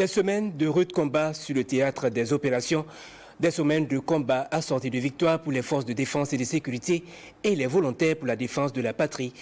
Des semaines de rudes combats sur le théâtre des opérations, des semaines de combats assortis de victoires pour les forces de défense et de sécurité et les volontaires pour la défense de la patrie.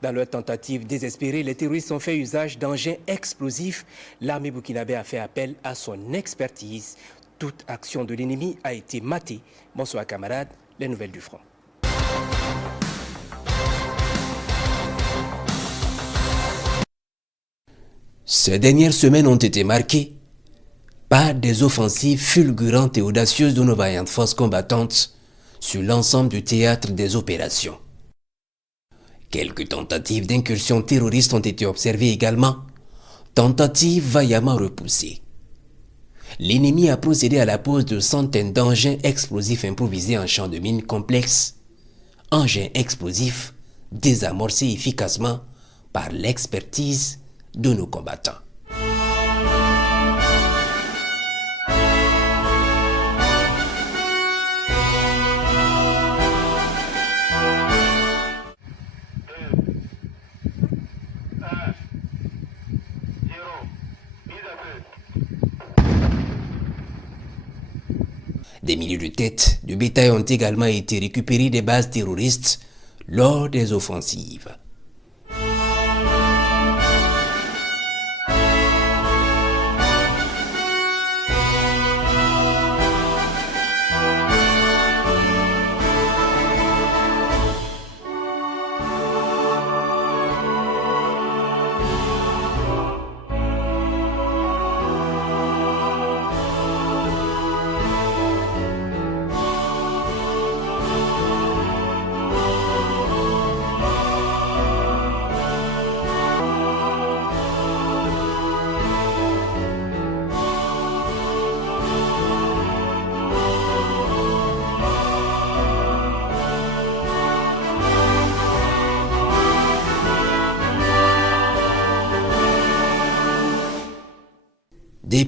Dans leur tentative désespérée, les terroristes ont fait usage d'engins explosifs. L'armée burkinabé a fait appel à son expertise. Toute action de l'ennemi a été matée. Bonsoir camarades, les nouvelles du front. Ces dernières semaines ont été marquées par des offensives fulgurantes et audacieuses de nos vaillantes forces combattantes sur l'ensemble du théâtre des opérations. Quelques tentatives d'incursion terroristes ont été observées également, tentatives vaillamment repoussées. L'ennemi a procédé à la pose de centaines d'engins explosifs improvisés en champ de mines complexes, engins explosifs désamorcés efficacement par l'expertise de nos combattants. Des milliers de têtes de bétail ont également été récupérées des bases terroristes lors des offensives.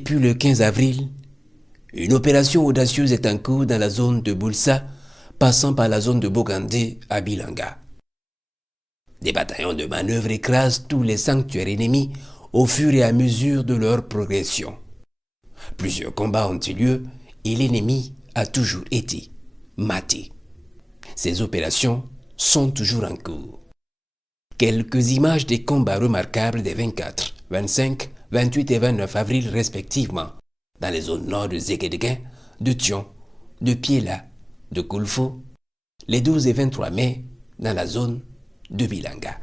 Depuis le 15 avril, une opération audacieuse est en cours dans la zone de Boulsa, passant par la zone de Bogandé à Bilanga. Des bataillons de manœuvre écrasent tous les sanctuaires ennemis au fur et à mesure de leur progression. Plusieurs combats ont eu lieu et l'ennemi a toujours été maté. Ces opérations sont toujours en cours. Quelques images des combats remarquables des 24, 25, 28 et 29 avril respectivement, dans les zones nord de Zéguédeguin, de Thion, de Piela, de Koulfo, les 12 et 23 mai dans la zone de Bilanga.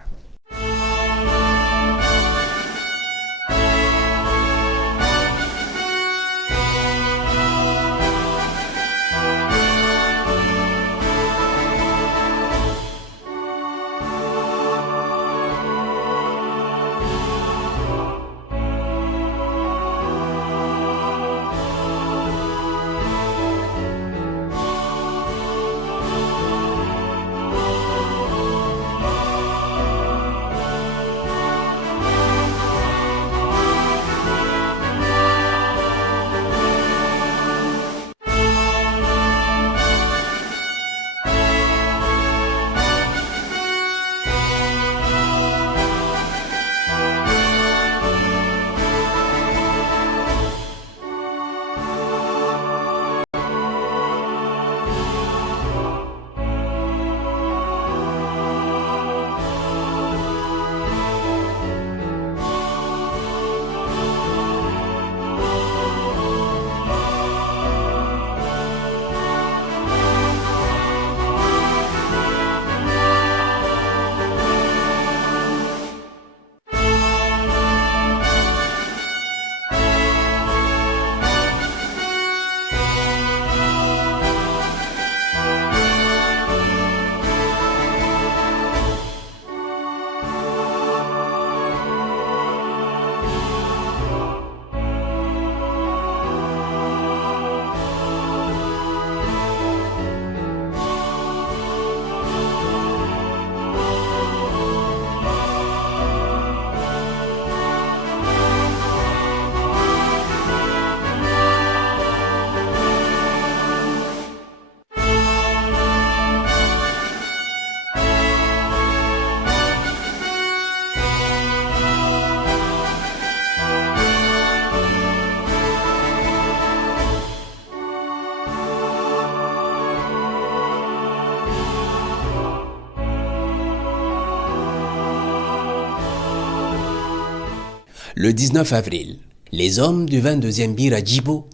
Le 19 avril, les hommes du 22e BIR à Djibo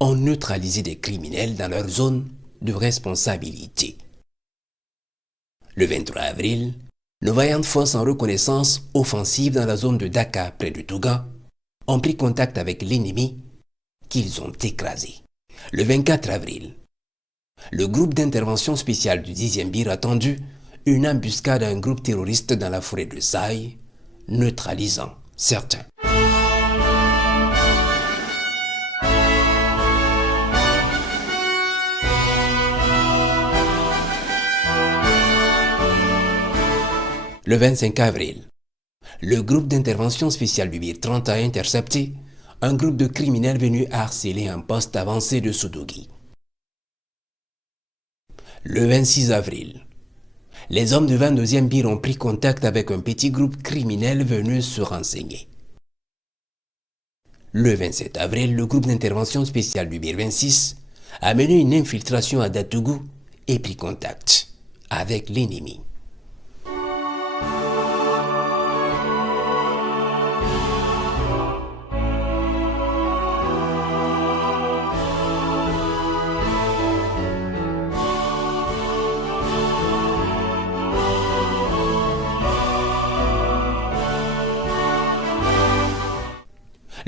ont neutralisé des criminels dans leur zone de responsabilité. Le 23 avril, nos vaillantes forces en reconnaissance offensive dans la zone de Daka, près du Tougan, ont pris contact avec l'ennemi qu'ils ont écrasé. Le 24 avril, le groupe d'intervention spéciale du 10e BIR a tendu une embuscade à un groupe terroriste dans la forêt de Saï, neutralisant certains. Le 25 avril, le groupe d'intervention spéciale du BIR 30 a intercepté un groupe de criminels venus harceler un poste avancé de Soudogui. Le 26 avril, les hommes du 22e BIR ont pris contact avec un petit groupe criminel venu se renseigner. Le 27 avril, le groupe d'intervention spéciale du BIR 26 a mené une infiltration à Datougou et pris contact avec l'ennemi.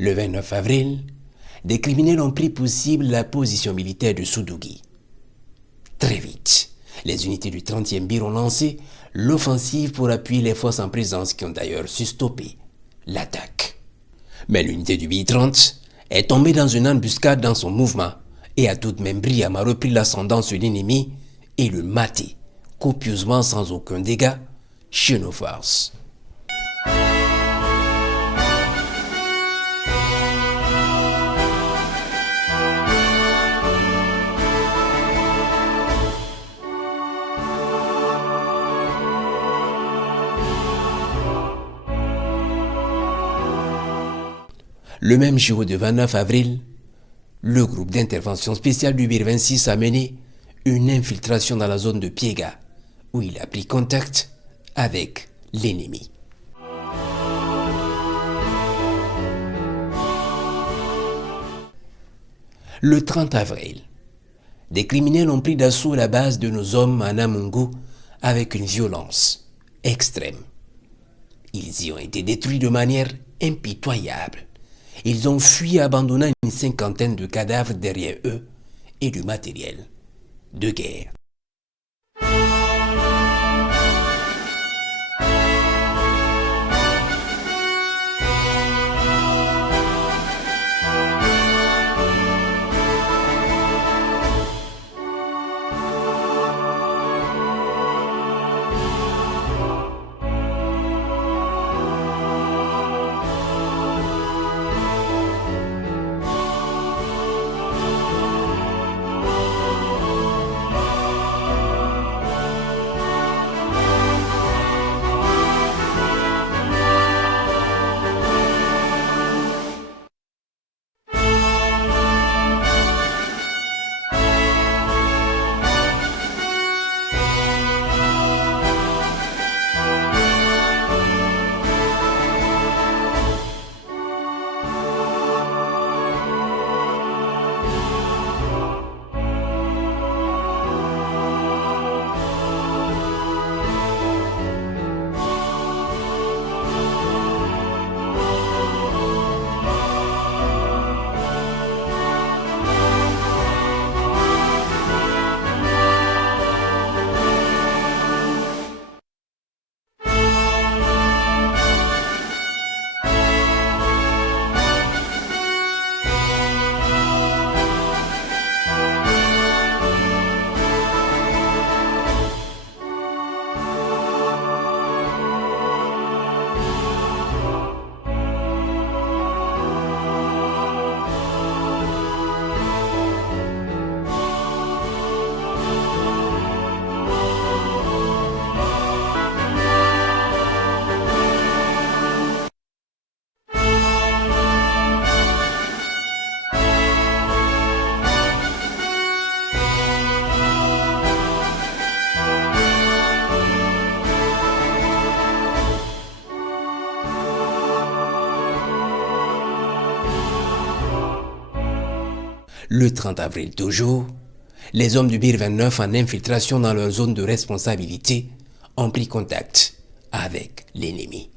Le 29 avril, des criminels ont pris pour cible la position militaire de Soudogui. Très vite, les unités du 30e BIR ont lancé l'offensive pour appuyer les forces en présence qui ont d'ailleurs su stopper l'attaque. Mais l'unité du BIR 30 est tombée dans une embuscade dans son mouvement et a tout de même brillamment repris l'ascendant sur l'ennemi et le maté copieusement sans aucun dégât chez nos forces. Le même jour du 29 avril, le groupe d'intervention spéciale du BIR 26 a mené une infiltration dans la zone de Piega, où il a pris contact avec l'ennemi. Le 30 avril, des criminels ont pris d'assaut la base de nos hommes à Namungo avec une violence extrême. Ils y ont été détruits de manière impitoyable. Ils ont fui abandonnant une cinquantaine de cadavres derrière eux et du matériel de guerre. Le 30 avril toujours, les hommes du BIR 29 en infiltration dans leur zone de responsabilité ont pris contact avec l'ennemi.